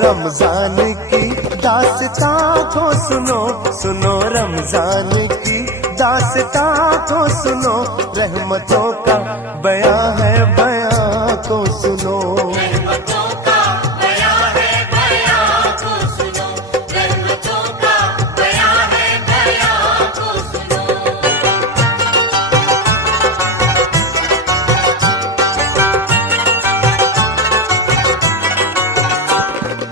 रमजान की दास्तां को सुनो, सुनो रमजान की दास्तां को सुनो, रहमतों का बयां है बयां को सुनो। रहमतों का बयां है बयां को सुनो, रहमतों का बयां है बयां को सुनो।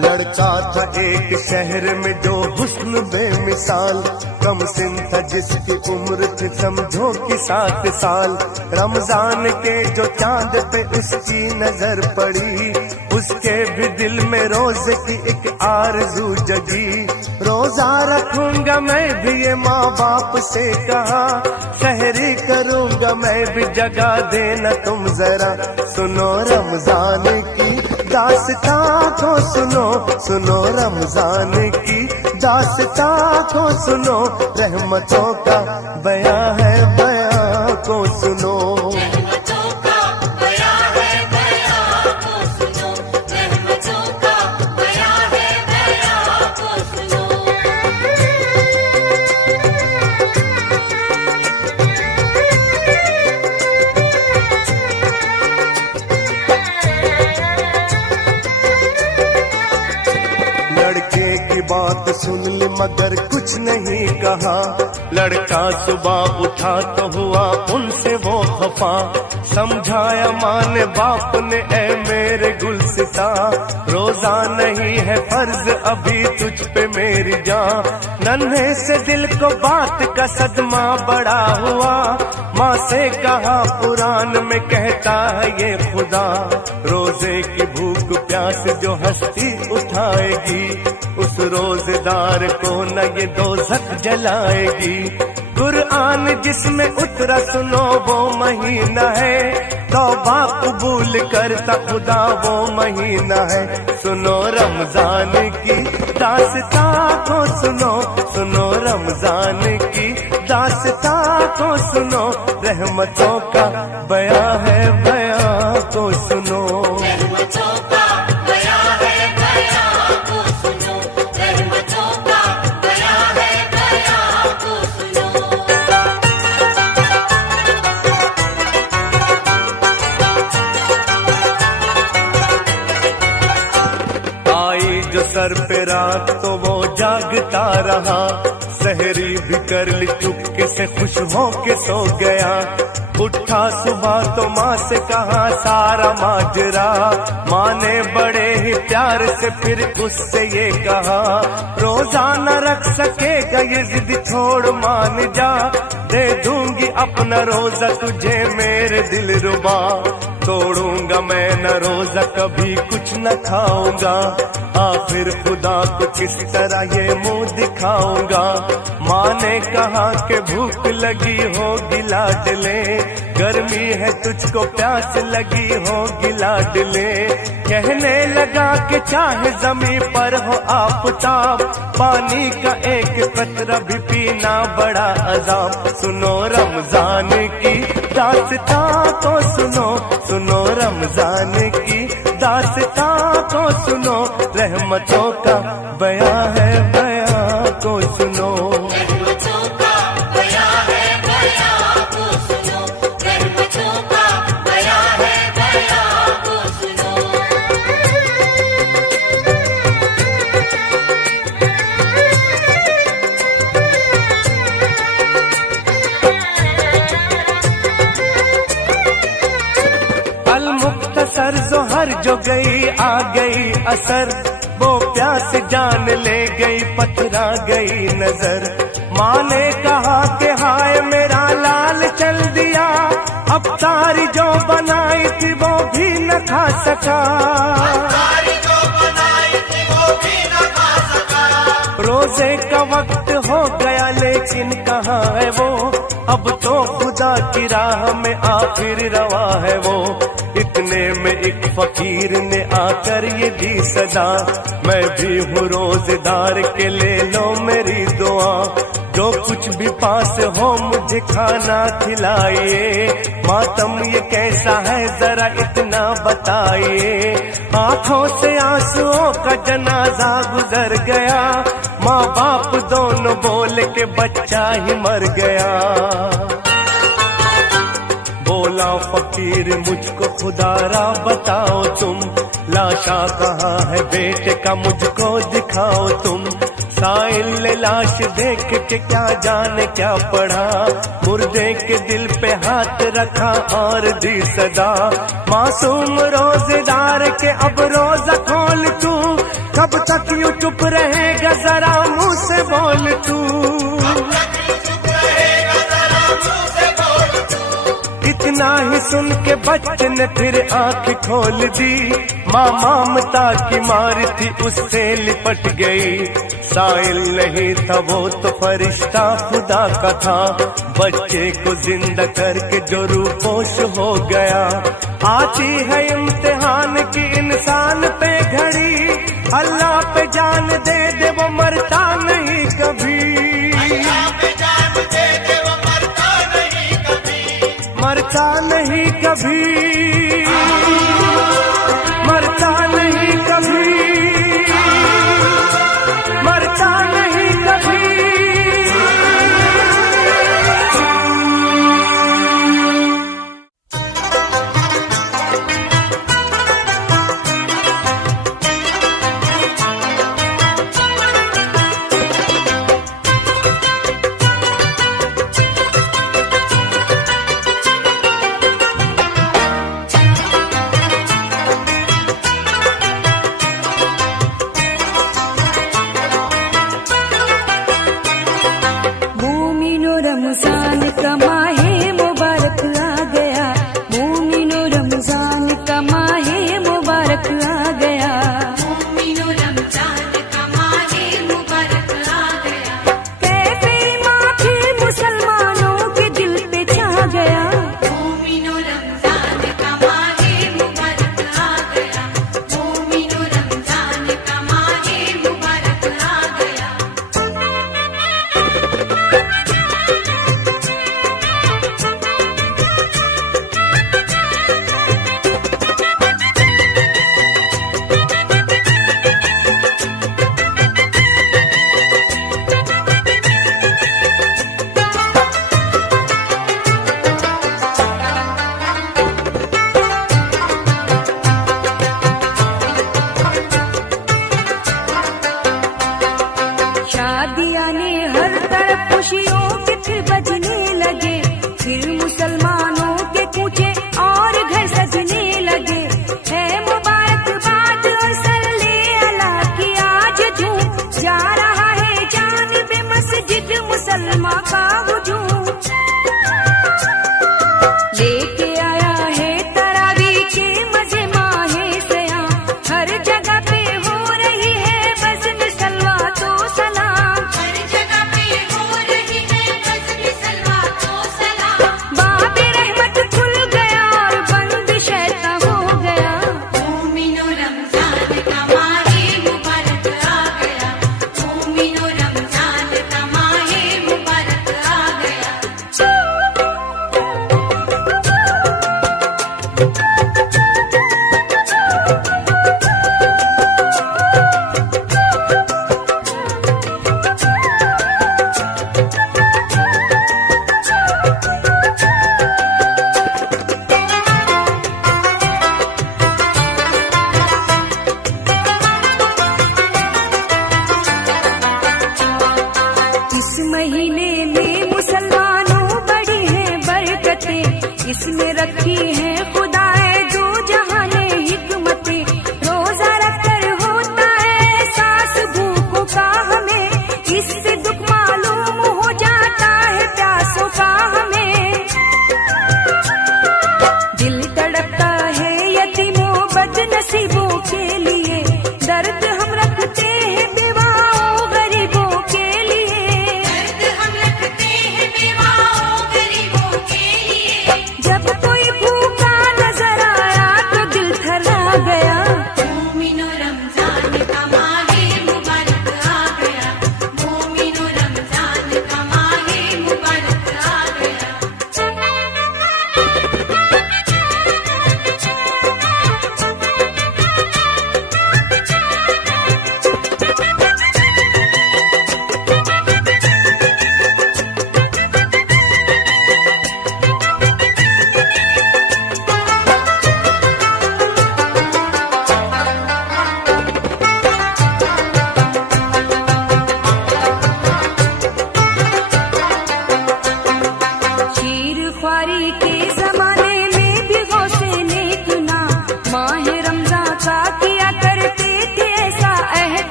लड़का था एक शहर में जो हुस्न बेमिसाल, कम सिन था जिसकी उम्र थी समझो कि 7 साल। रमजान के जो चांद पे उसकी नजर पड़ी, उसके भी दिल में रोजे की एक आरज़ू जगी। रोजा रखूंगा मैं भी ये माँ बाप से कहा, सहरी करूंगा मैं भी जगा देना तुम जरा। सुनो रमजान की दास्तां को सुनो, सुनो रमजान की दास्तां को सुनो, रहमतों का बयां है बयां को सुनो। रहमतों का बयां है बयां को सुनो, रहमतों का बयां है बयां को सुनो। लड़के की बात सुन ली मगर कुछ नहीं कहा, लड़का सुबह उठा तो हुआ उनसे वो खफा। समझाया माँ ने बाप ने ऐ मेरे गुलसिता, रोजा नहीं है फर्ज अभी तुझ पे मेरी जान। नन्हे से दिल को बात का सदमा बड़ा हुआ, माँ से कहा पुराण में कहता है ये खुदा, रोजे की भूख प्यास जो हस्ती उठाएगी, उस रोजेदार को न ये दोज़ख जलाएगी। कुरान जिसमें उतरा सुनो वो महीना है, तौबा कबूल करता खुदा वो महीना है। सुनो रमजान की दास्तां को सुनो, सुनो रमजान की दास्तां को सुनो, रहमतों का बयां है बयां को सुनो। रहमतों का बयां है बयां को सुनो, रहमतों का बयां है बयां को सुनो। आई जो सर पे रात तो वो जागता रहा, सहरी भी कर ली चुपके से खुश हो के सो गया। उठा सुबह तो माँ से कहा सारा माजरा, माँ ने बड़े ही प्यार से फिर उससे ये कहा, रोजा न रख सकेगा ये जिद छोड़ मान जा, दे दूंगी अपना रोजा तुझे मेरे दिल रुबा। तोड़ूंगा मैं न रोजा कभी कुछ न खाऊंगा, आखिर खुदा को किस तरह ये मुंह दिखाऊंगा। माँ ने कहा कि भूख लगी होगी लाडले, गर्मी है तुझको प्यास लगी होगी लाडले। कहने लगा कि चाहे जमीन पर हो आफताब, पानी का एक कतरा भी पीना बड़ा अजाब। सुनो रमजान की दास्तां को सुनो, सुनो रमजान की दास्तां को सुनो, रहमतों का बयां है बयां को सुनो। रहमतों का बयां है बयां को सुनो, रहमतों का बयां है बयां को सुनो। अल-मुख्तसर जोहर जो गई आ गई असर, वो प्यास जान ले गई पथरा गई नजर। माँ ने कहा कि हाय मेरा लाल चल दिया, अब तारी जो बनाई थी वो भी न खा सका। रोजे का वक्त हो गया लेकिन कहाँ है वो, अब तो खुदा की राह में आखिर रवा है वो। इतने इतने में एक फकीर ने आकर ये दी सदा, मैं भी हूँ रोजेदार के ले लो मेरी दुआ। जो कुछ भी पास हो मुझे खाना खिलाइए, मातम ये कैसा है जरा इतना बताइए। आंखों से आंसुओं का जनाजा गुजर गया, माँ बाप दोनों बोल के बच्चा ही मर गया। बोला फकीर मुझको खुदारा बताओ तुम, लाशा कहाँ है बेटे का मुझको दिखाओ तुम। साइल ने लाश देख के क्या जाने क्या पढ़ा, मुर्दे के दिल पे हाथ रखा और दी सदा। मासूम रोजेदार के अब रोजा खोल तू, कब तक यूं चुप रहेगा जरा मुंह से बोल तू। इतना ही सुन के बच्चे ने फिर आंख खोल दी, माँ ममता की मार थी उससे लिपट गई। साइल नहीं था वो तो फरिश्ता खुदा का था, बच्चे को जिंदा करके जो रूपोश हो गया। आती है इम्तिहान की इंसान पे घड़ी, अल्लाह पे जान दे दे वो मरता नहीं कभी। मरता नहीं कभी, मरता नहीं कभी, मरता नहीं कभी।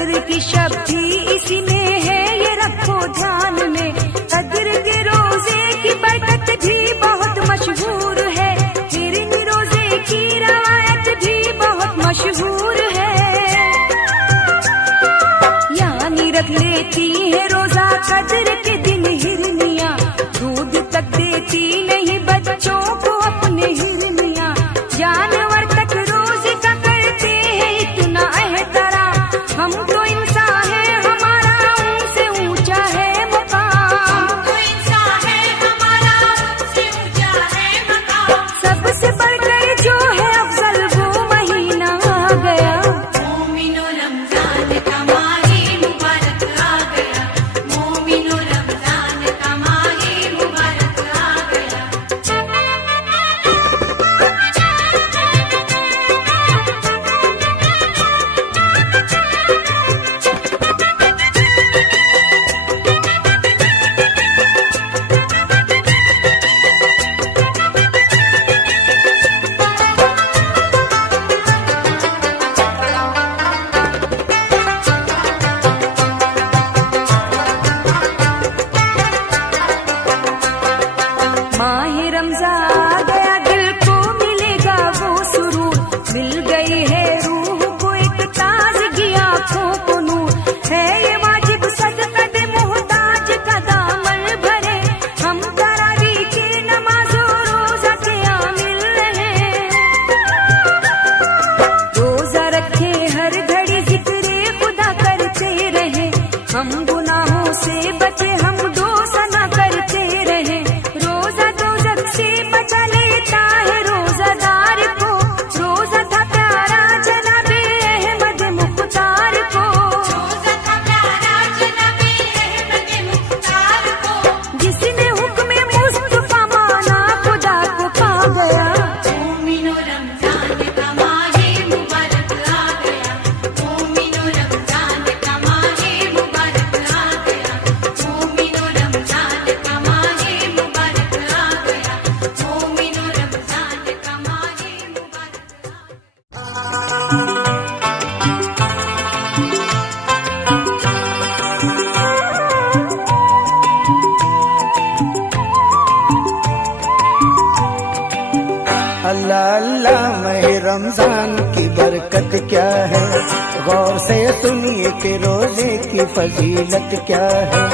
कद्र की शब्दी इसी में है, ये रखो ध्यान में। कद्र के रोजे की बरकत भी बहुत मशहूर है, हिरनी रोजे की रवायत भी बहुत मशहूर है। यानी रख लेती है रोजा कद्र के दिन हिरनिया, दूध तक देती नहीं बच्चों को अपने हिरनिया। जानवर तक रोज का करते हैं इतना एहतराम, हम तो इंसान है हमारा उनसे ऊंचा है मुकाम। तो इंसान है हमारा उनसे ऊंचा है मकाम। सबसे बढ़कर जो है अफजल वो महीना आ गया, मोमिनो रमजान का माही मुबारक आ गया, मोमिनो रमजान का माही मुबारक आ गया। माह रमज़ान आ गया, दिल को मिलेगा वो सुरूर, मिल गई है रूह को एक ताज़गी, आँखों को नूर। है ये वाजिब सदका दे मोहताज का दामन भरे, हम तरावी की नमाज़ों रोज़ा के आमिल रहे। रोज़ा रखे हर घड़ी जिक्रे खुदा करते रहे, हम गुनाहों से बचे हम दोसा ना करते रहे। रोजा दोज़ख से बचा लेता है रोजादार को, रोजा था प्यारा जनाबे अहमद मुख्तार को। रोज़ा का प्यारा जनाबे अहमद मुख्तार को, जिसने हुक्म मुस्तफा माना खुदा को पा गया। मोमिनो रमजान का माही मुबारक आ गया, मोमिनो रमजान का माही मुबारक आ गया, मोमिनो रमजान का माही मुबारक आ गया, मोमिनो रमजान का माही मुबारक आ गया। अल्लाह अल्लाह मह रमजान की बरकत क्या है, गौर से सुनिए कि रोजे की फजीलत क्या है।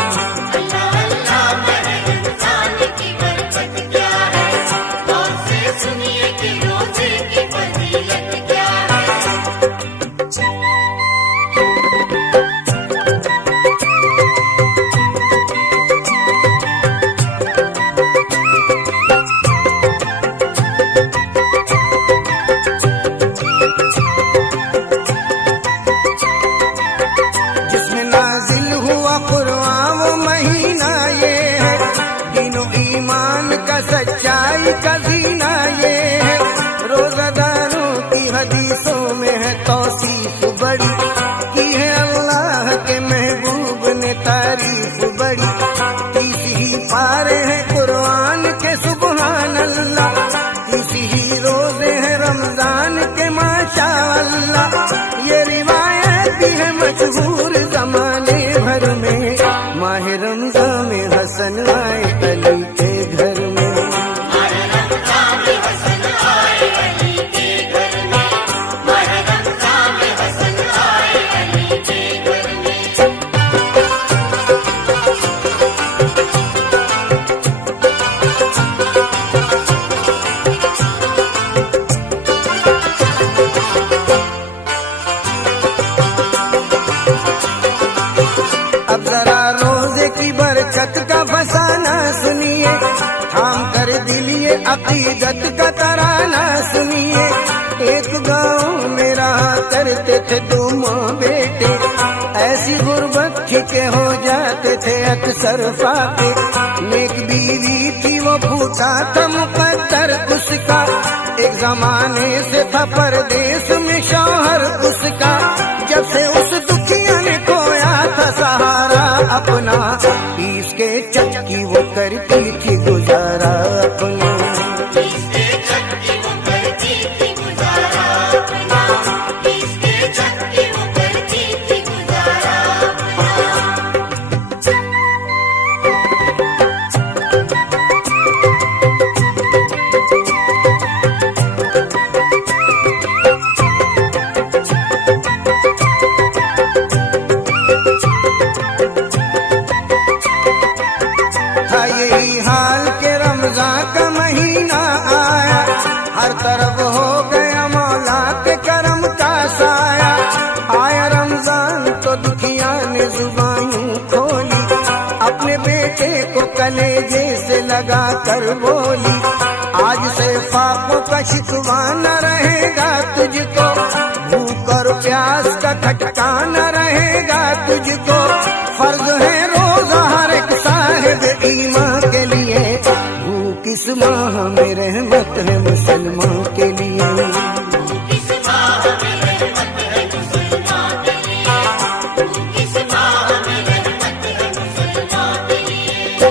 अल्लाह अल्लाह मेरे रमजान की बरकत क्या है, गौर से सुनिए कि रोजे की फजीलत क्या है। जिसमें नाजिल हुआ कुरान वो महीना ये है, दीनों ईमान का सच्चाई का जीना ये है। रोजादारों की हदीसों में है तौसीफ बड़ी, की है अल्लाह के महबूब ने तारीफ बड़ी। 30 ही पारे हैं कुरान के सुबहान अल्लाह, 30 ही रोजे हैं रमजान के माशा अल्लाह। ये रिवायत भी है मशहूर जमाने भर में, माह रमजान में हसन आए अली के घर में। माह रमजान में हसन आए अली के घर में, माह रमजान में हसन आए अली के घर में। अब जरा रोजे की बरकत का फसाना सुनिए, थाम कर दिलिए अकीदत का तराना सुनिए। एक गांव में रहा करते थे 2 माँ बेटे, ऐसी गुर्बत थी के हो जाते थे अक्सर फाके। नेक बीवी थी वो फूटा था मुकद्दर उसका, एक जमाने से था परदेश में शौहर उसका। जब से उस दुखिया ने खोया था सहारा अपना, पीस के चक्की वो करती थी गुजारा अपना। इसके चक्की वो करती थी गुजारा अपना, इसके चक्की वो करती थी गुजारा दुखिया ने जुबानों खोली, अपने बेटे को कलेजे से लगा कर बोली, आज से फाकों का शिकवा न रहेगा तुझको, भूख और प्यास का खटका न रहेगा तुझको। फर्ज है रोजा हर एक साहिब ईमान के लिए, भूख इस माह में रहमत है मुसलमान के लिए। किस माह में रहमत है मुसलमान के लिए, किस माह में रहमत है मुसलमान के लिए।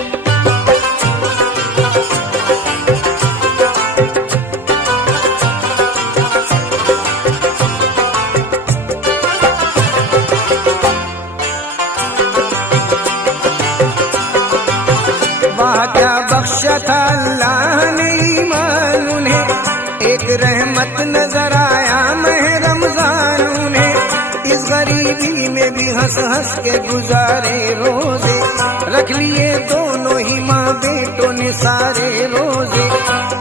वाह क्या बख्शा था अल्लाह ने ईमान उन्हें, एक रहमत नजर आया मह रमजान उन्हें, इस गरीबी में भी हंस हंस के गुजारे रोजे, रख लिए दोनों ही माँ बेटों ने सारे रोजे।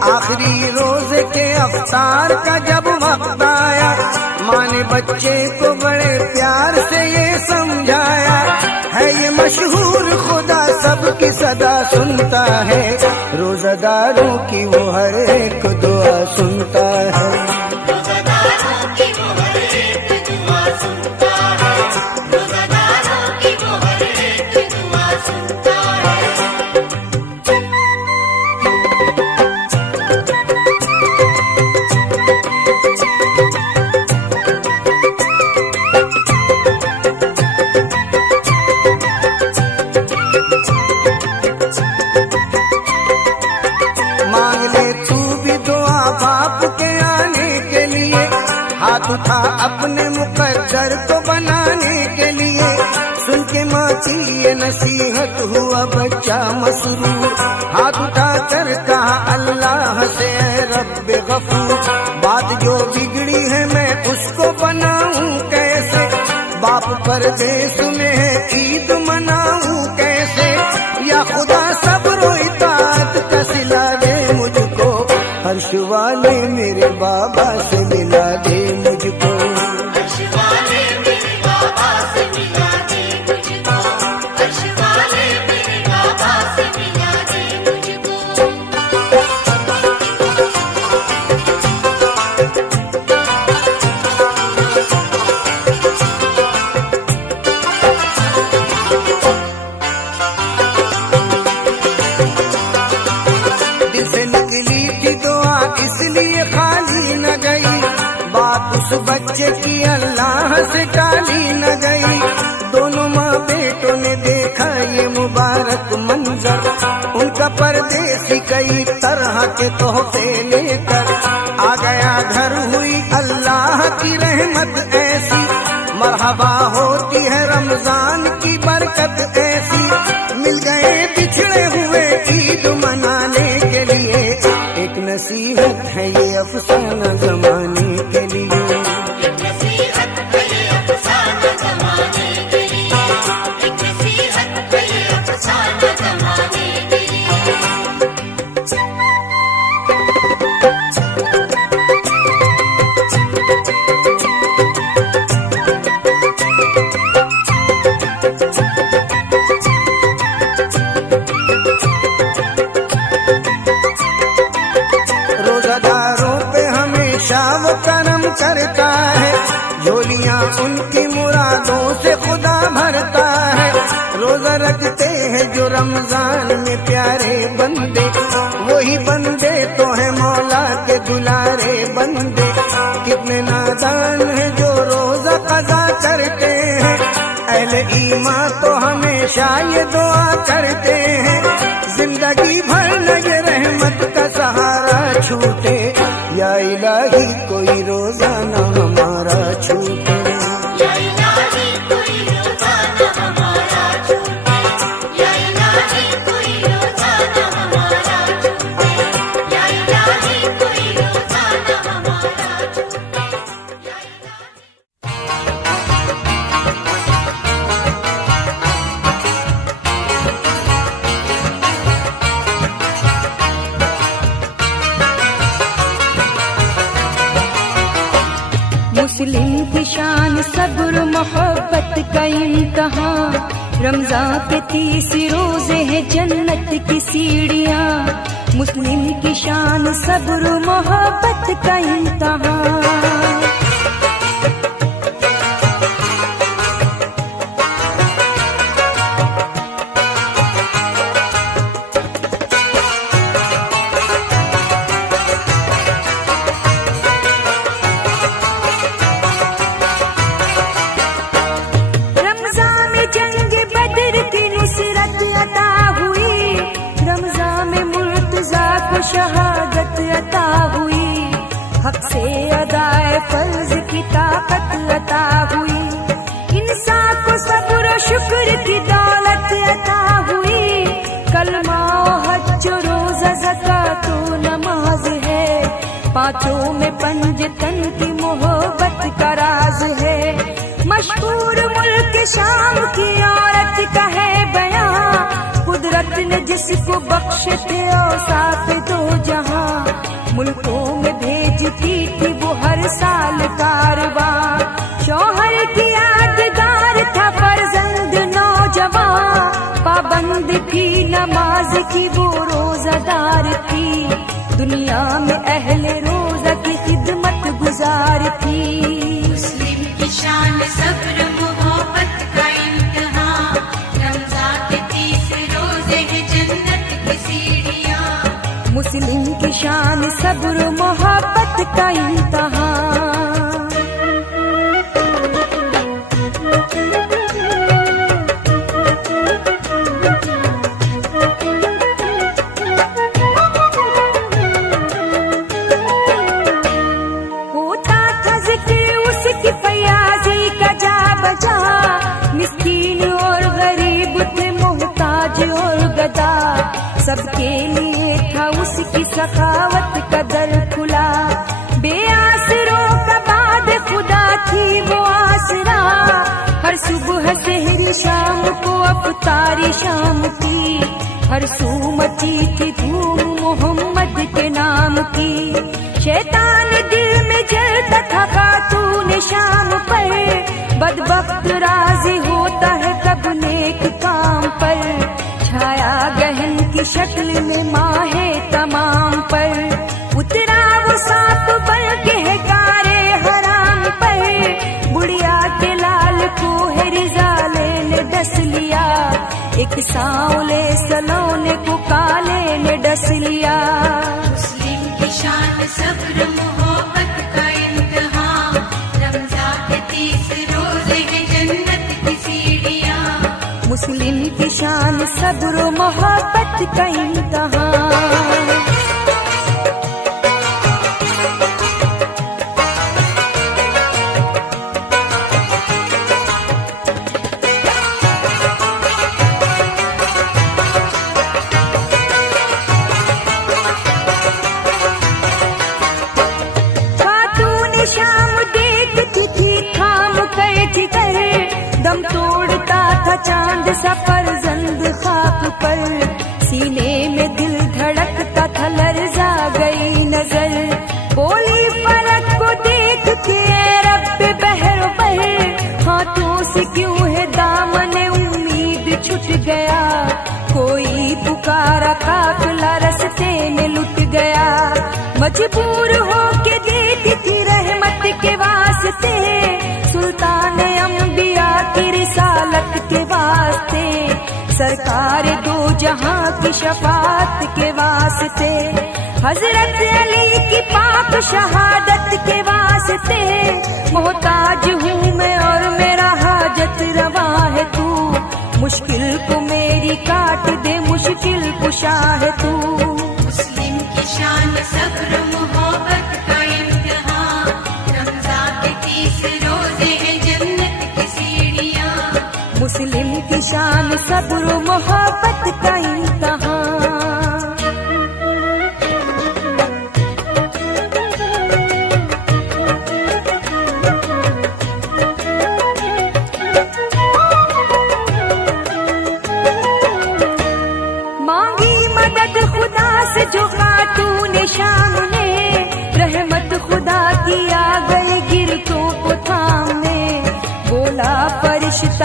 आखिरी रोजे के अफ्तार का जब वक्त आया, माँ ने बच्चे को बड़े प्यार से ये समझाया, है ये मशहूर खुदा सबकी सदा सुनता है, रोजादारों की वो हर एक दुआ सुनता है। रोज़ादारों की वो हर एक दुआ सुनता है, रोज़ादारों की वो हर एक दुआ सुनता है। मांग ले तू भी दुआ बाप के आने के लिए, हाथ उठा अपने मुकद्दर को बनाने के लिए, सुन के माँ की ये नसीहत हुआ बच्चा मसरूर, हाथ उठा कर कहा अल्लाह से ऐ रब गफूर, बात जो बिगड़ी है मैं उसको बनाऊं कैसे, बाप परदेस में है ईद मनाऊं कैसे, या खुदा सब्र और इताअत का सिला दे मुझको, हर्ष वाले मेरे बाबा से मिला दे मुझको। अर्श वाले मेरे बाबा से मिला दे मुझको, अर्श वाले मेरे बाबा से मिला दे मुझको। दिल से निकली थी दुआ इसलिए खाली न गई, बात उस बच्चे की अल्लाह से टाली न गई। दोनों माँ बेटों ने देखा ये मुबारक मंजर, उनका परदेसी कई तरह के तोहफे लेकर आ गया घर, हुई अल्लाह की रहमत ऐसी, मरहबा होती है रमजान की बरकत ऐसी, मिल गए बिछड़े हुए ईद मनाने के लिए, एक नसीहत है ये अफसाना जमाने के लिए। एक नसीहत है ये अफसाना ज़माने के लिए, एक नसीहत है ये अफसाना ज़माने के लिए। रोजादारों पे हमेशा वो करम करता है, झोलियां उनकी मुरादों से खुदा भरता है, रोजा रखते हैं जो रमजान में प्यारे बंदे, वही बंदे तो है मौला के दुलारे बंदे। कितने नादान है जो रोजा कज़ा करते हैं, अहले ईमान तो हमेशा ये दुआ करते हैं, जिंदगी भर लगे रहमत का सहारा छूटे, या इलाही कोई रोजा न हमारा छूटे। या इलाही कोई रोज़ा न हमारा छूटे, या इलाही कोई रोज़ा न हमारा छूटे, या इलाही कोई रोज़ा न हमारा छूटे, या इलाही। मुस्लिम की शान सब्र मोहब्बत का इम्तहान। रमजान के 30 रोजे हैं जन्नत की सीढ़ियाँ। मुस्लिम की शान सब्र मोहब्बत का इम्तहान। शहादत अता हुई, हक से अदाए फर्ज की ताकत अता हुई। इंसान को सब्र शुक्र की दौलत अता हुई। कलमा हज रोज़ा ज़कात नमाज है, पांचों में पंजतन की मोहब्बत का राज है। मशहूर मुल्क शाम की औरत का है बयां, कुदरत ने जिसको बख्शे थे औसाफ दो जहां। मुल्कों में भेजती थी वो हर साल कारवां। शौहर की यादगार था फर्जंद नौजवान, पाबंद थी नमाज की वो रोजादार थी। दुनिया में अहले रोजा की खिदमत गुजार थी। मुस्लिम की शान सब्र मोहब्बत का इम्तिहान। रमजान के 30 रोजे हैं जन्नत की सीढ़ियाँ। मुस्लिम की शान सब्र मोहब्बत का इम्तिहान। होता था जिक्र उसकी फयाजी का जा बजा, मिस्कीन और गरीब थे मोहताज और गदा। सबके लिए था उसकी सखावत का दर खुला, बेआसरों का बाद खुदा थी वो आसरा। हर सुबह सहरी शाम को अफ्तारी शाम की, हर सू मची थी धूम मोहम्मद के नाम की। शैतान दिल में जलता था खातून शाम पर, बदबख्त राजी होता है कब नेक काम पर। छाया गहन की शक्ल में माहे तमाम पर, उतरा वो सांप बन के है कारे हराम पर। बुढ़िया के लाल को है रिजाले ने डस लिया, एक सांवले सलोने को काले ने डस लिया। मुस्लिम की शान सब्र मोहब्बत का इम्तिहान। रमजान के 30 रोजे हैं जन्नत की सीढ़ियाँ। मुस्लिम की शान सब्र मोहब्बत का इम्तिहान। शाम देखती थी थाम कर जिगर, दम तोड़ता था चांद सा फर्जंद खाक पर। सीने में दिल धड़कता था लर्जा गई नजर, बोली फलक को देख के रब बहर बहर। हाथों से क्यों है दामने उम्मीद छूट गया, कोई पुकारा काफिला रस्ते में लुट गया। मजबूर हो के देती थी रहमत के वास्ते, सुल्तान अंबिया की रिसालत के वास्ते। सरकार दो जहां की शफाअत के वास्ते, हजरत अली की पाक शहादत के वास्ते। मोहताज हूँ मैं और मेरा हाजत रवा है तू, मुश्किल को मेरी काट दे मुश्किल कुशा है तू। मुस्लिम की शान सब्र मोहब्बत का इम्तिहान। रमजान के 30 रोजे हैं जन्नत की सीढ़ियाँ। मुस्लिम की शान सब्र मोहब्बत का इम्तिहान। मांगी मदद खुदा से जो खातून शाम ने, रहमत खुदा की आ गई गिरतों को थामने। बोला फरिश्ता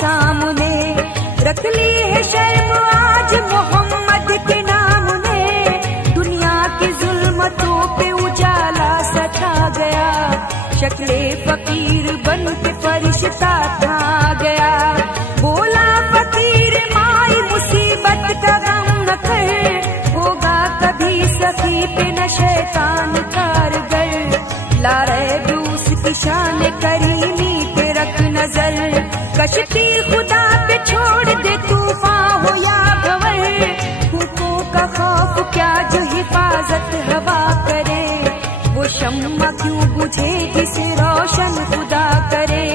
सामने, रख ली है शर्म आज मोहम्मद के नाम ने। दुनिया की जुल्मतों पे उजाला सा छा गया, शक्ले फकीर बन के फरिश्ता था गया। बोला फकीर माई मुसीबत का गम न कर, होगा कभी सखी पे न शैतान कारगर। ला रहे दूस की शान करीमी पे रख नजर, कश्ती खुदा पे छोड़ दे तूफान हो या भंवर। हुकों का खौफ क्या जो हिफाजत हवा करे, वो शम्मा क्यों बुझे जिसे रोशन खुदा करे।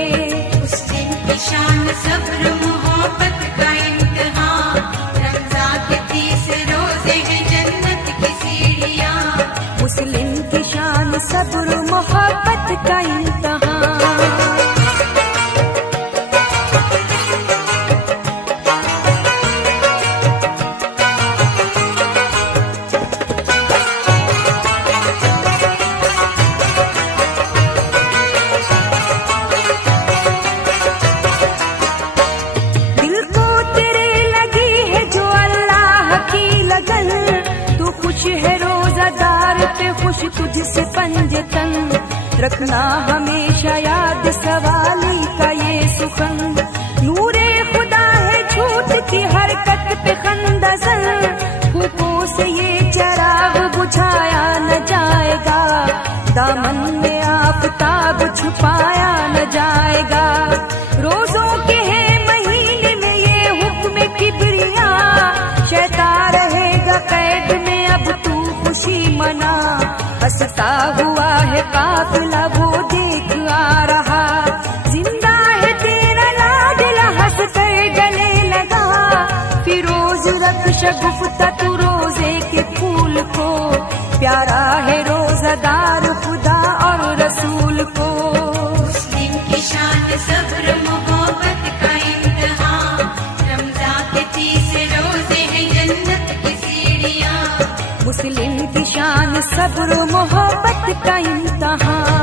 उस दिन की शान सब्र मोहब्बत का इम्तिहान, रमज़ान के 30 रोजे हैं जन्नत की सीढ़ियाँ। मुस्लिम की शान सब्र मोहब्बत का इम्तिहान। दिल को तेरे लगी है जो अल्लाह की लगन, तू खुश है रोजादार पे खुश तुझसे पंजतन। रखना हमेशा याद सवाली का ये सुखन, नूरे खुदा है झूठ की हरकत पे खंदसन। हुकों से ये चराग बुझाया न जाएगा, दामन में आफताब छुपाया न जाएगा। रोजों के हैं महीने में ये हुक्म किबरिया, शैतान रहेगा कैद में अब तू खुशी मना। हंसता हुआ है काफिला वो देख आ रहा, जिंदा है तेरा लाडला हंस कर गले लगा। फिरोज रख शगुफ्ता तू रोजे के फूल को, प्यारा है रोजादार खुदा और रसूल को। उस दिन की शान सब्र मोहब्बत का इम्तिहान, रमज़ान के 30 रोजे हैं जन्नत की सीढ़ियाँ। मुस्लिम की शान सब्र मोहब्बत का इम्तिहान।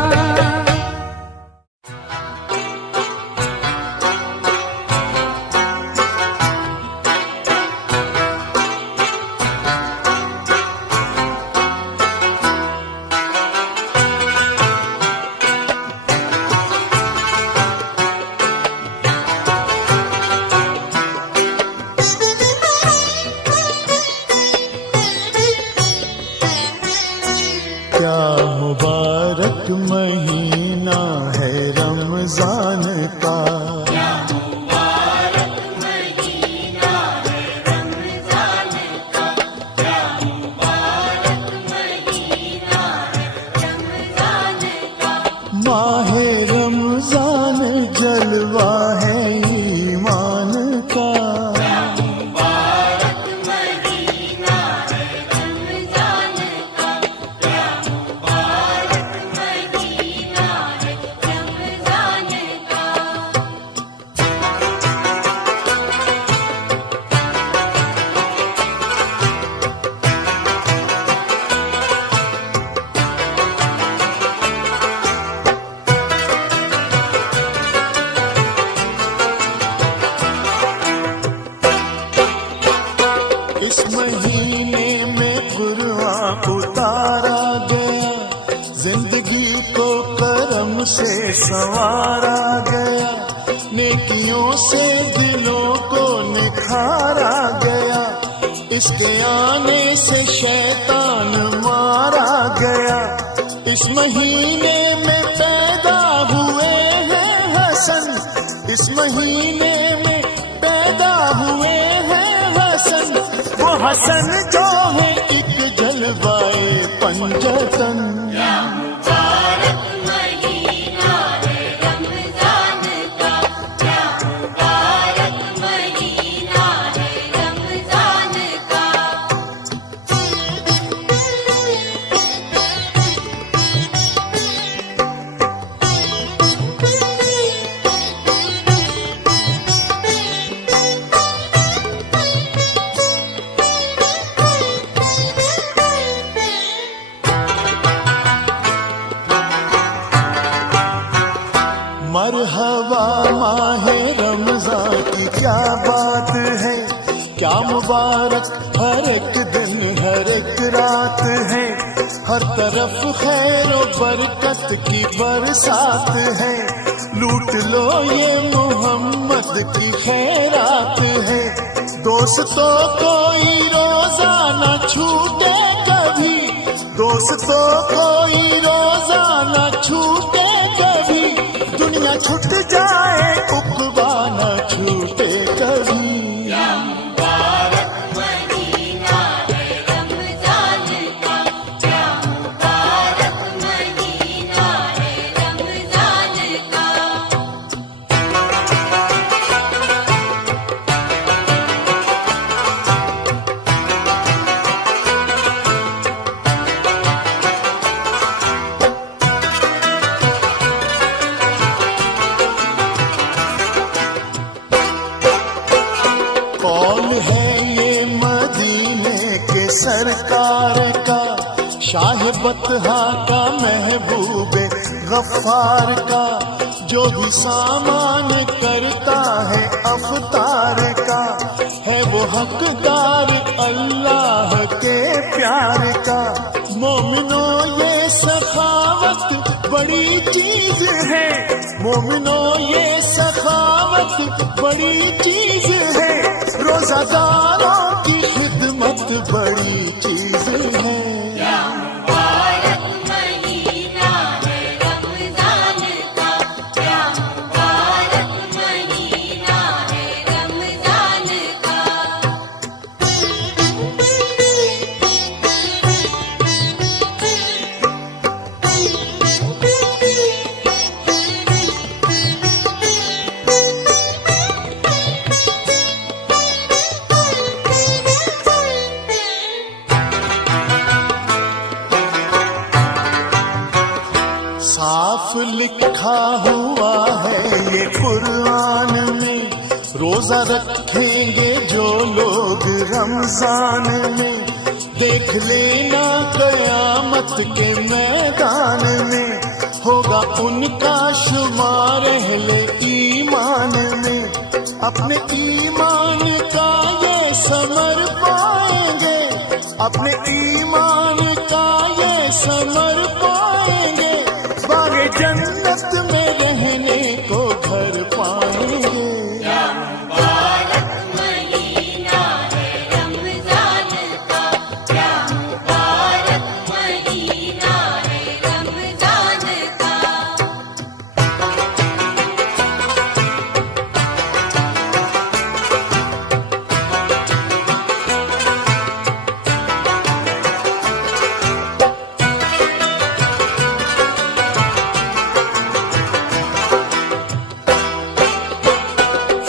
क्या मुबारक महीना है रमजान का, माहे रमजान जलवा है ईमान का। इस महीने में कुरान उतारा गया, जिंदगी को करम से संवारा गया। नेकियों से दिलों को निखारा गया, इसके आने से शैतान मारा गया। इस महीने में पैदा हुए हैं हसन, इस महीने में पैदा हुए हैं हसन। वो हसन जो है एक जलवाए पंजतन। मुबारक महीना है रमज़ान का, क्या मुबारक महीना है रमज़ान का। मरहबा माहे रमजान क्या बात है, क्या मुबारक हर एक दिन हर एक रात है। हर तरफ खैर और बरकत की बरसात है। लूट लो ये मोहम्मद की खैरात है। दोस्तों कोई रोजा न छूटे कभी, दोस्तों कोई रोजा न छूटे कभी। दुनिया छूट जाए उक़बा न छूटे कभी। सरकार का, शाह बतहा का, महबूबे गफ्फार का, जो भी सामान करता है अवतार का, है वो हकदार अल्लाह के प्यार का। मोमिनो ये सखावत बड़ी चीज है, मोमिनो ये सखावत बड़ी चीज है। रोजादारों की खिदमत बड़ी चीज है। साफ लिखा हुआ है ये कुरान में, रोजा रखेंगे जो लोग रमजान में। देख लेना कयामत के मैदान में, होगा उनका शुमार अहले ईमान में। अपने ईमान का ये समर पाएंगे, अपने ईमान का ये समर पाएंगे। बागे जन्नत में रहने को घर पाएंगे।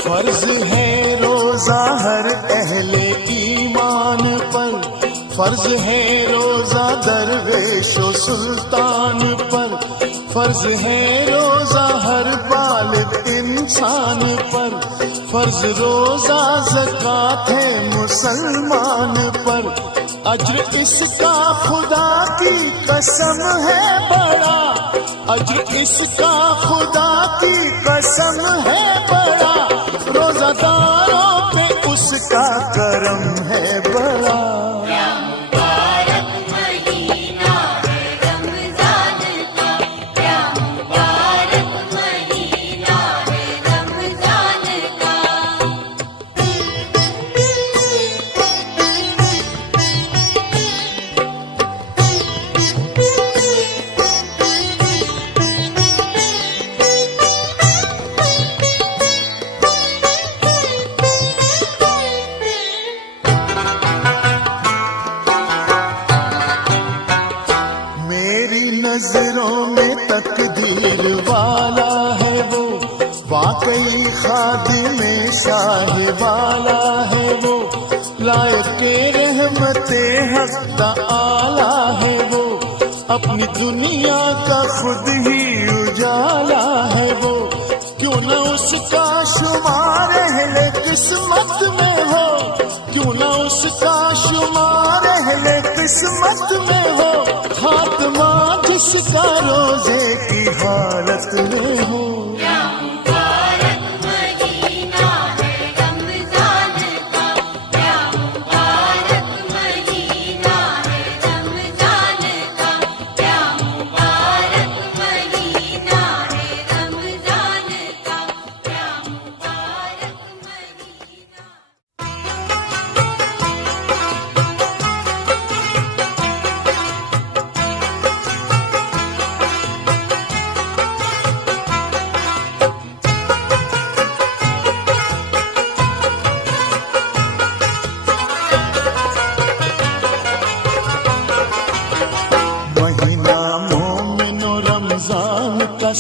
फर्ज है रोजा हर अहले ईमान पर, फर्ज है रोजा दरवेशो सुल्तान पर, फर्ज है रोजा हर बालिग इंसान पर, फर्ज रोजा ज़कात है मुसलमान पर। अज्र इसका खुदा की कसम है बड़ा, अज्र इसका खुदा की कसम है बड़ा। रोजादारों पे उसका करम है बड़ा। नजरों में तकदीर वाला है वो, वाकई खादिमे शाह वाला है वो। लायके रहमते हक का आला है वो, अपनी दुनिया का खुद ही उजाला है वो। क्यों न उसका शुमार अहले किस्मत में हो, क्यों न उसका शुमार अहले किस्मत में हो। खात्मा जिसका रोजे की हालत में हो। क्या मुबारक महीना है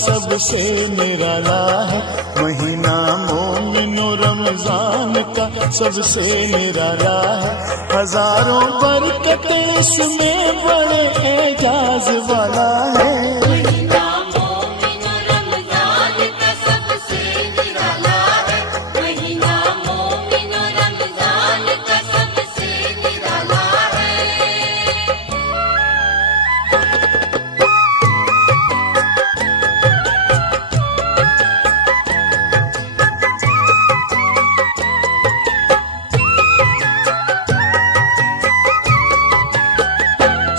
सबसे निराला है, महीना मोमिनो रमजान का सबसे निराला है। हजारों बरकतें इसमें बड़े एजाज वाला है। महीना मोमिन रमजान का सबसे निराला है, महीना मोमिन रमजान का सबसे निराला है।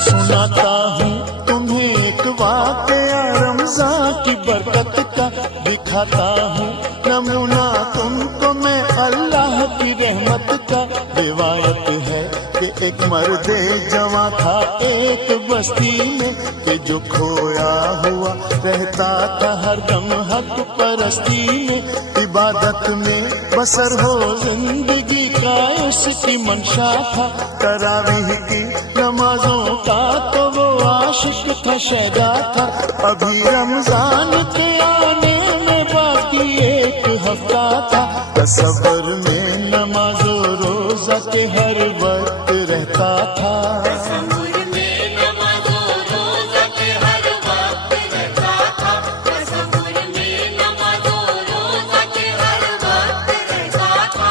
सुनाता हूँ तुम्हें एक वाकया रमजान की बरकत का, दिखाता हूँ नमूना तुमको मैं अल्लाह की रहमत का। रिवायत है कि एक मर्दे जवां था एक बस्ती में, कि जो खोया हुआ रहता था हरदम हक परस्ती में। इबादत में बसर हो जिंदगी का उसकी मंशा था, तरावीह की नमाजों का तो वो आशिक था, शैदा था। अभी रमजान के आने में बाकी एक हफ्ता था, तसव्वुर में नमाजो रोजा के हर वक्त रहता था। तसव्वुर में नमाज़ो रोज़ा के हर वक्त रहता था, तसव्वुर में नमाज़ो रोज़ा के हर वक्त रहता था।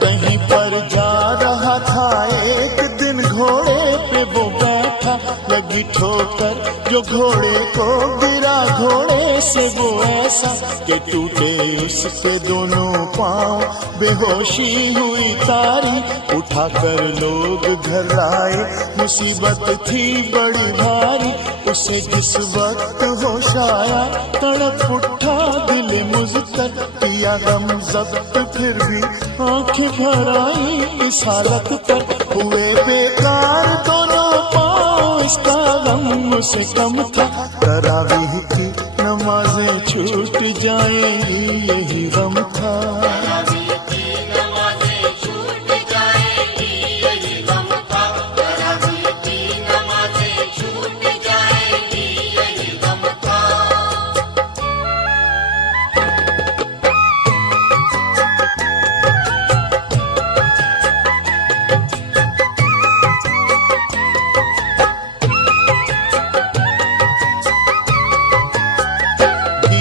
कहीं पर जा रहा था एक दिन घोड़े पे वो बैठा, लगी ठोकर जो घोड़े को गिरा घोड़े से वो ऐसा कि टूटे उसके दोनों पांव, बेहोशी हुई तारी। उठाकर लोग घर लाए, मुसीबत थी बड़ी भारी। उसे जिस वक्त होश आया तड़प उठा दिल मुझतर, पिया गम जब्त फिर भी आंखें भर आई इस हालत पर। हुए बेकार दोनों पाँव, इसका गम उसे कम था। तरावीह की नमाजें छूट जाएंगी यही गम था। तरावीह की नमाज़ें छूट जाएंगी यही गम था, तरावीह की नमाज़ें छूट जाएंगी यही गम था।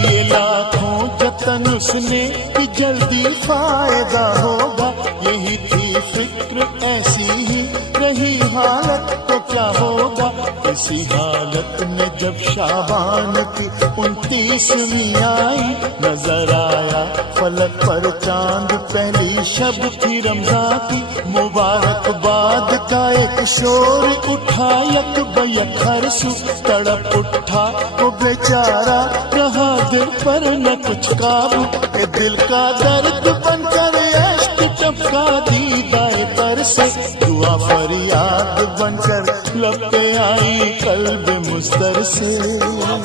ये लाखों जतन उसने कि जल्दी फायदा होगा, यही थी फिक्र ऐसी ही रही हालत तो क्या होगा। इसी हालत में जब शाबान की 29वीं आई, नजर आया फलक पर चांद, पहली शब थी रमजान की। मुबारकबाद का एक शोर उठा यक बयक हर सू, तड़प उठा वो बेचारा रहा दिल पर न कुछ काबू। ए दिल का दर्द बनकर अश्क टपका दीदाए तर से, दुआ फरियाद बनकर लब पे आई कल्ब मुस्तर से।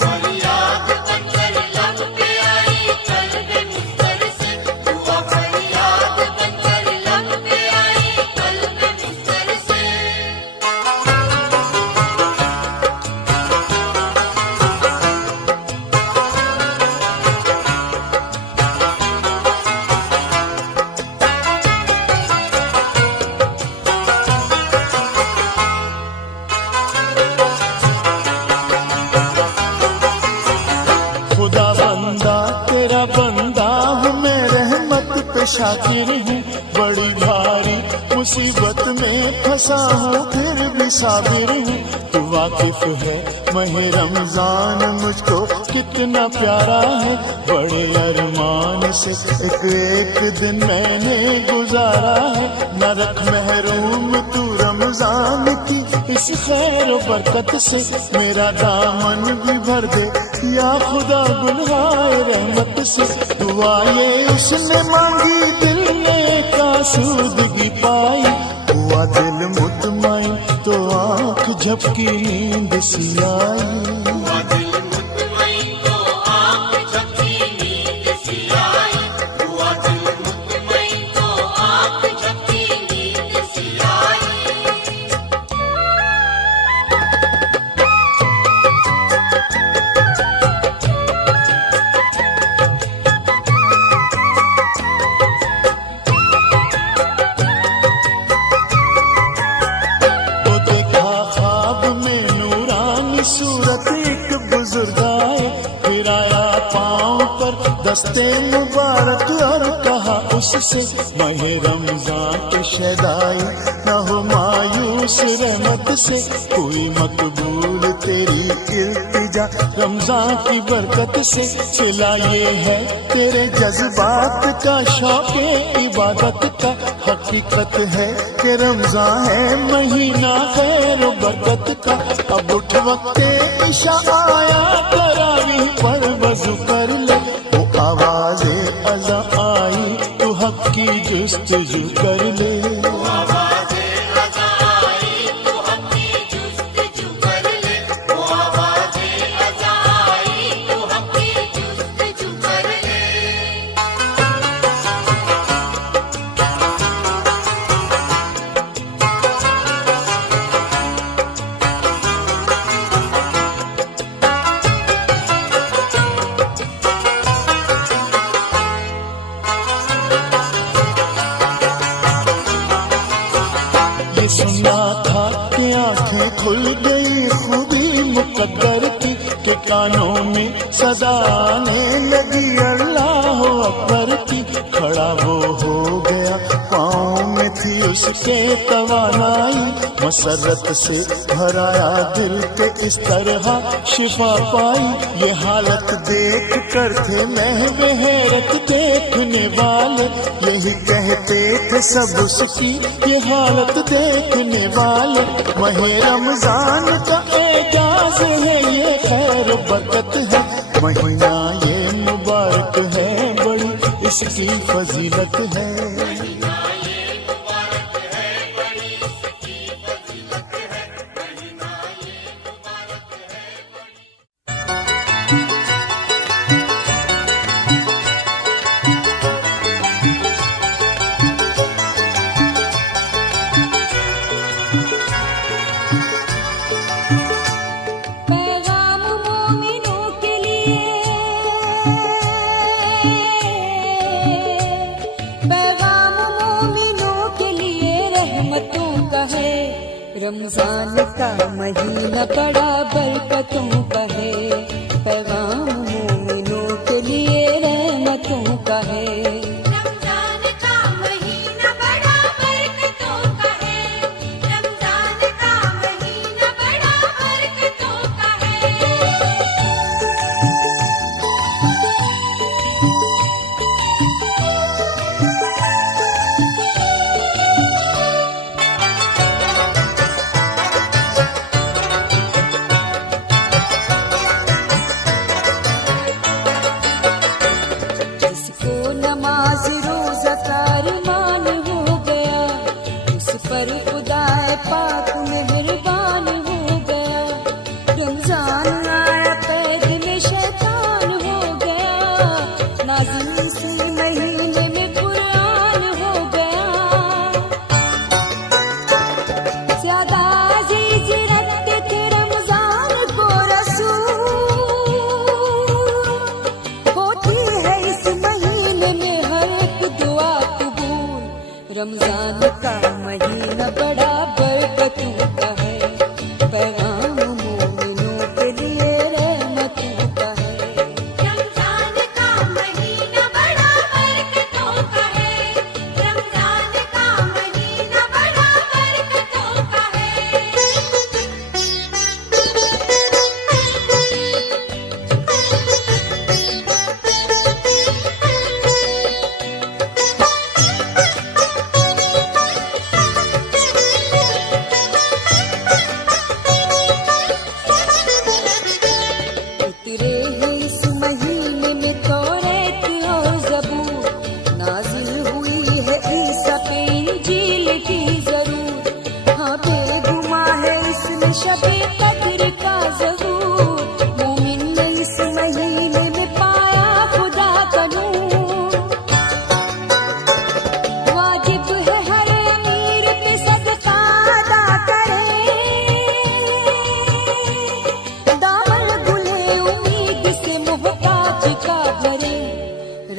फरियाद बनकर लब पे आई कल्ब मुस्तर से, दुआ फरियाद बनकर लब पे आई कल्ब मुस्तर से। खुदा बंदा तेरा बंदा हूँ मैं, रहमत पे शाकिर हूँ। बड़ी भारी मुसीबत में फंसा हूँ फिर भी साबिर हूँ। तू वाकिफ है महीने रमजान मुझको कितना प्यारा है, बड़े अरमान से एक दिन मैंने गुजारा है। न रख महरूम तू रमजान की इस खैर बरकत से, मेरा दामन भी भर दे या खुदा गुनहाए रहमत से। दुआ ये उसने मांगी दिल ने का सूदगी पाई, हुआ दिल मुतमईन झपकी नींद सी आई। हुआ दिल मुतमईन तो आँख झपकी नींद सी आई। हुआ दिल मुतमईन तो आँख झपकी नींद सी आई। वो देखा ख्वाब में नूरानी सूरत एक बुजुर्ग आए, फिर आया पाँव पर दस्ते मुबारक और कहा उससे माहे रमजान के शदाई न हो मायूस रहमत से, कोई मकबूल तेरी इल्तिजा रमजान की बरकत से। सिला ये है तेरे जज्बात का शौक इबादत का, हकीकत है कि रमजान है महीना खैर बरकत का। अब उठ वक्ते इशा आया तरावी पर वजू कर ले, वो आवाज़े अज़ा आई तू हक की जुस्तजू कर ले। आवाज़े अज़ा आई तो हक़ी जुस्तजू कर ले। वो आवाज़े अज़ा आई तो हक़ी जुस्तजू कर ले। ये सुना था कि आंखें खुल गई खूबी मुकद्दर की, के कानों में सदा आने लगी अल्लाह अकबर की। खड़ा वो हो गया पाँव में थी उसके तवानाई, मसरत से भराया दिल के इस तरह शिफा पाई। ये हालत देख कर थे महवे हैरत देखने वाले, यही कहते थे सब उसकी ये हालत देखने वाले। महे रमजान का एजाज है ये खैर बरकत है, महीना ये मुबारक है बड़ी इसकी फजीलत है। पैगाम मोमिनों के लिए, पैगाम मोमिनों के लिए रहमतों का है। रमजान का महीना बड़ा बरकतों का है, पैगाम मोमिनों के लिए रहमतों का है। रमजान का महीना बड़ा बरकतों का है। रमजान का महीना बड़ा बरकतों का है।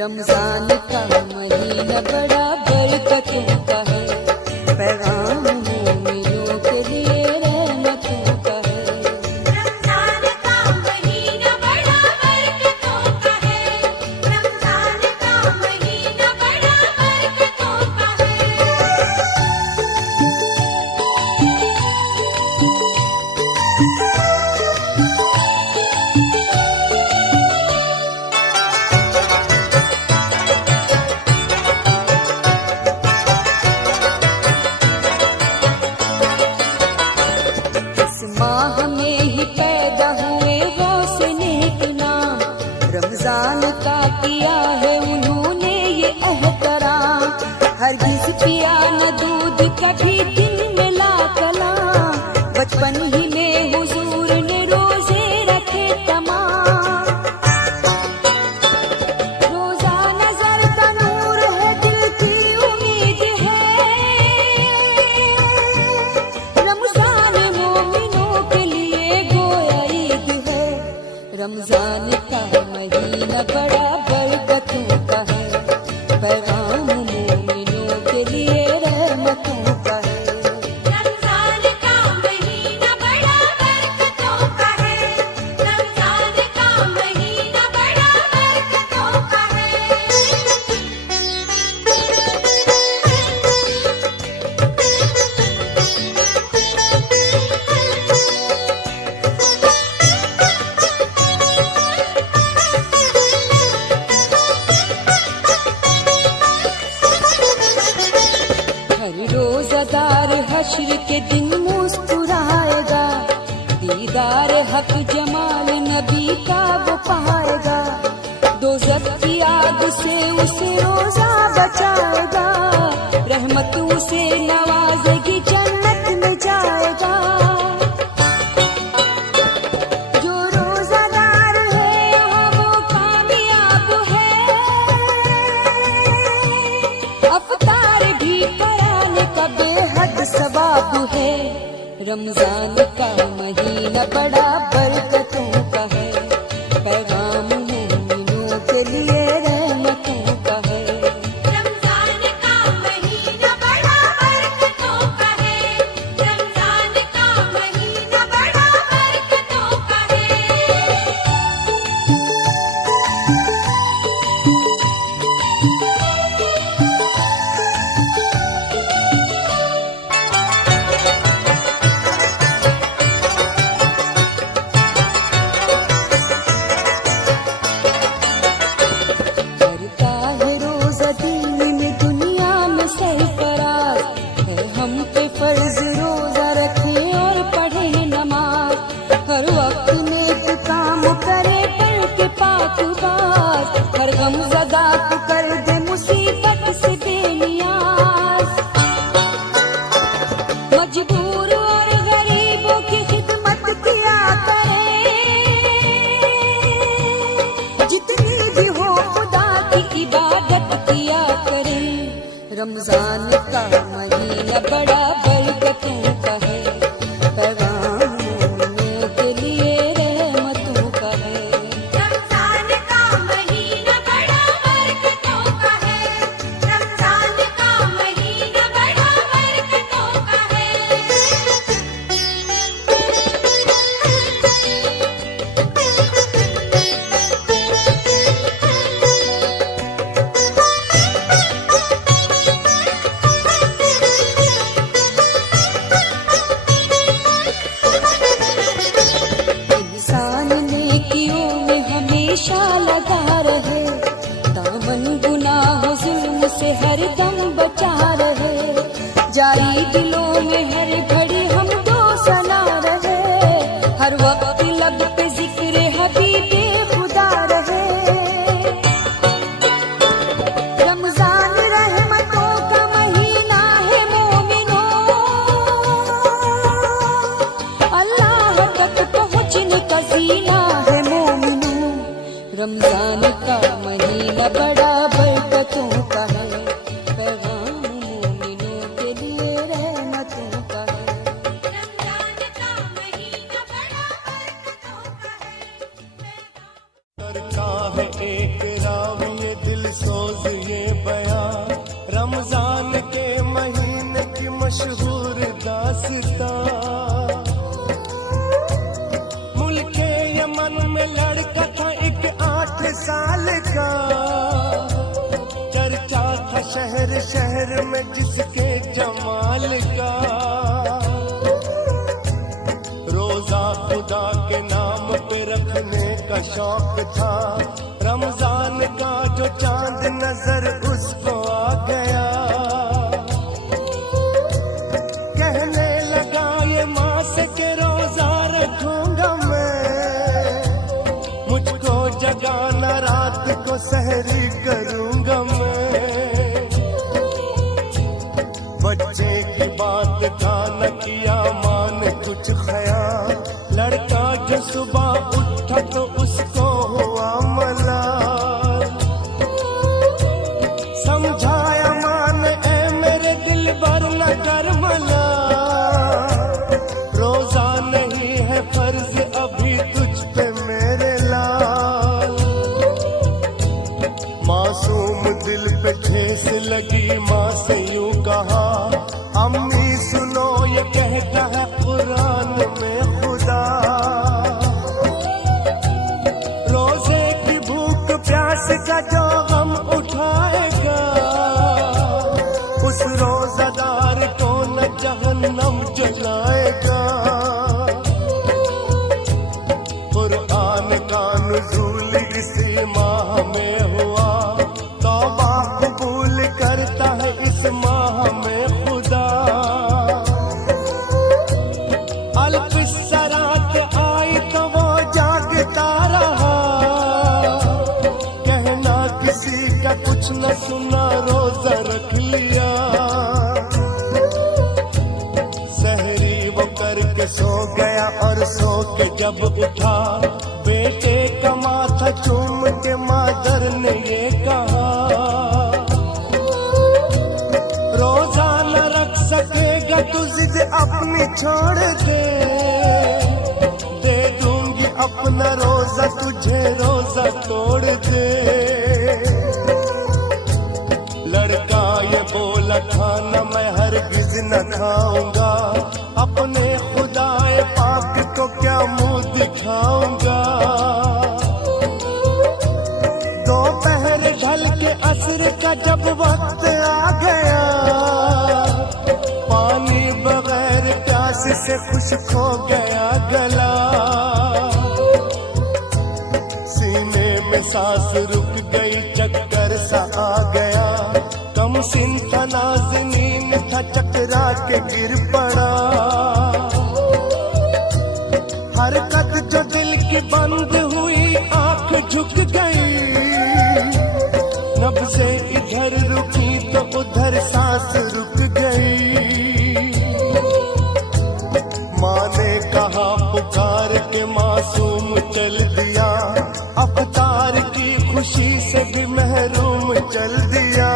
रमजान का महीना बड़ा बरकतों का है, पैगाम मोमिनों के लिए रहमतों का है। रमजान का महीना बड़ा बरकतों का है, रमजान का महीना बड़ा बरकतों का है। इस माह में ही पैदा हुए गौस नेक नाम, रमजान का किया है उन्होंने ये एहतराम। हरगिज़ पिया न दूध कभी दिन में ला कलाम, बचपन ही में हुजूर ने रोजे रखे तमाम। रोजा नजर का नूर है, दिल की उम्मीद है, रमजान मोमिनों के लिए गोया ईद है। रमजान का महीना बड़ा बरकतों का है, पैगाम मोमिनों के लिए रहमतों का है। रमजान का महीना बड़ा बरकतों का है, रमजान का महीना बड़ा बरकतों का है। हर रोजादार हश्र के दिन मुस्कुराएगा, दीदार हक जमाल नबी का वो पाएगा। दोज़ख की आग से उसे रोजा बचाएगा, रहमत उसे नवाजेगी, जन्नत में जाएगा। जो रोजादार है यहाँ वो कामयाब है, अफ्तार भी कराने का बेहद सवाब है। रमजान का महीना बड़ा बरकतों का है, पैगाम मोमिनों के लिए रहमतों का है। रमजान का महीना बड़ा बरकतों का है, रमजान का महीना बड़ा बरकतों का है। करता है रोजा दीन में दुनिया में सरफराज है, हम पे फर्ज रोजा रखें और पढ़े नमाज। हर वक्त नेक काम करे पढ़ के पाक बाज, हर गम ज़दा को कर दे मुसीबत से बेनियाज। मजबूर और गरीबों की खिदमत किया करे, जितनी भी हो खुदा की इबादत किया करें। रमजान का महीना बड़ा बरकतों का है, पैगाम मोमिनों के लिए रहमतों का है। रमजान का महीना बड़ा बरकतों का है, रमजान का महीना बड़ा बरकतों का है। इंसान नेकियों में हमेशा लगा रहे, दामन गुनाह जुल्म से हर दम बचा रहे। जारी दिलों में हर घड़ी हम दो सना रहे, हर वक्त लब पे जिक्र हबीबे खुदा रहे। रमजान रहमतों का महीना है मोमिनों, अल्लाह तक पहुँचने का जीना है मोमिनों। रमजान का महीना बड़ा बरकतों का है, पैगाम मोमिनों के लिए रहमतों का है। रमजान का महीना बड़ा बरकतों का है। करता है एक राव ये दिल बचपन में लड़का था एक 8 साल का, चर्चा था शहर शहर में जिसके जमाल का। रोजा खुदा के नाम पे रखने का शौक था, रमजान का जो चांद नजर उसको आ गया। कहने लगा ये माँ से के रोजा रखूंगा मैं, मुझको जगाना रात को सहरी करूंगा मैं। बच्चे की बात का न किया माँ ने कुछ ख्याल, लड़का जो सुबह उठा तो उसको हुआ मलाल। समझाया माँ ने ऐ मेरे दिल भर न कर मलाल, रोजा नहीं है फर्ज अभी तुझ पे मेरे लाल। मासूम दिल पे ठेस लगी, माँ से यूं कहा, अम्मी सुनो ये कहता है कुरान में खुदा। रोजे की भूख प्यास का जो गम उठाएगा, उस रोजादार को न जहन्नम जलाएगा। कुरान का नुज़ूल इसी माह में हुआ, तौबा कबूल करता है इस माह में खुदा। अलक़िस्सरात आई तो वो जागता रहा, कहना किसी का कुछ न सुना रोजा रख लिया। सहरी वो करके सो गया और सो के जब उठा, बेटे का माथा चूम के मादर ने ये कहा, रोजा न रख सकेगा तू जिद अपनी छोड़ दे दूंगी अपना रोजा तुझे रोजा तोड़ दे। लड़का ये बोला खाना मैं हरगिज न खाऊंगा, अपने खुदाए पाक को क्या मुंह दिखाऊंगा। दोपहर ढल के असर का जब वक्त आ गया, पानी बगैर प्यास से खुश्क हो गया गला। सीने में सांस रुक गई, चक्कर सा आ गया, कम सिन था नाज़नीन था चकरा के गिर पड़ा। हरकत जो दिल की बंद हुई, आंख झुक गई, नब्ज़े इधर रुकी तो उधर सांस रुक गई। माँ ने कहा पुकार के मासूम चल दिया, अफ्तार की खुशी से भी महरूम चल दिया।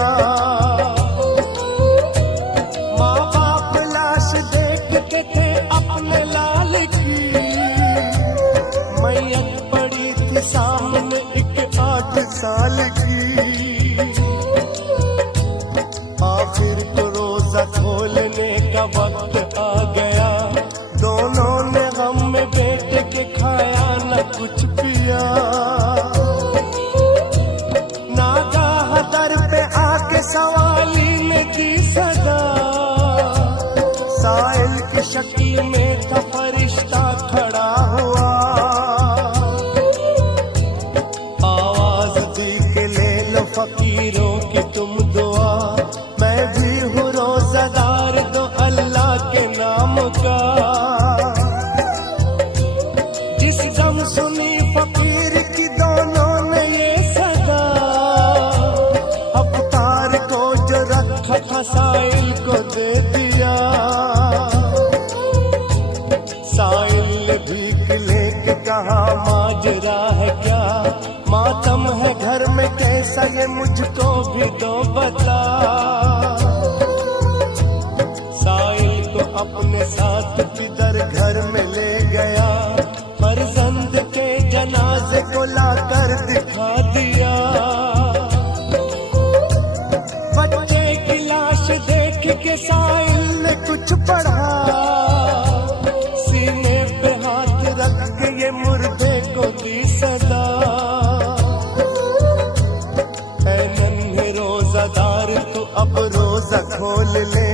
माँ बाप लाश देखते थे अपने लाल की, मैयत पड़ी थी सामने एक 8 साल की। आखिर तो रोजा खोलने का वक्त आ गया, दोनों ने गम में बेटे के खाया न कुछ पिया। नागाह दर पे आके सवाली ने की सदा, साइल की शक्ल में था फरिश्ता खड़ा हुआ। आवाज दी के ले लो फकीरों की तुम दुआ, मैं भी हूँ रोजादार दो अल्लाह के नाम का। जिस दम सुनी फकीर की दोनों ने ये सदा, अफ्तार को जो रखा था साइल को दे दिया। साइल ने भीख लेके कहा माजरा है क्या, मातम है घर में कैसा ये मुझको भी दो बता। साइल को अपने साथ किधर घर में ले गया, फर्जंद के जनाजे को लाकर दिखा दिया। बच्चे की लाश देख के साइल ने कुछ पढ़ा, सीने पे हाथ रख के ये मुर्दे को होगी सदा। ऐ नन्हे रोजादार तू अब रोजा खोल ले,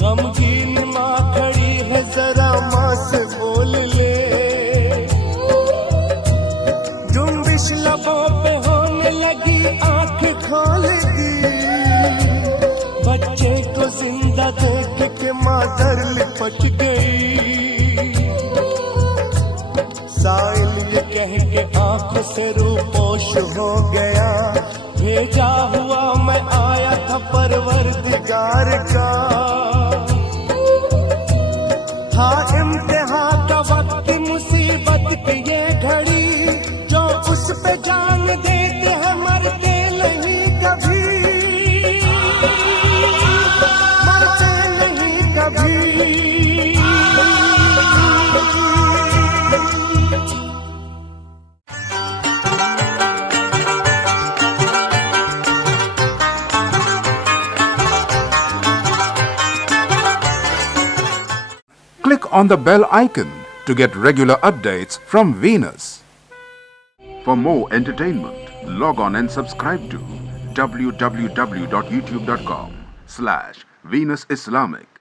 गमगीन माँ खड़ी है जरा माँ से बोल ले। जुम्बिश लबों पे होने लगी आंख खोलेगी, बच्चे को जिंदा देख के मादर लिपट गई। साइल ये कह के आंखों से रूपोश हो गया, भेजा हुआ मैं आया था परवरदिगार का। था इम्तिहान का वक्त मुसीबत पे ये घड़ी, जो उस पे जान देते हैं मरते नहीं कभी, मरते नहीं कभी। Click on the bell icon to get regular updates from Venus. For more entertainment, log on and subscribe to www.youtube.com/Venus Islamic.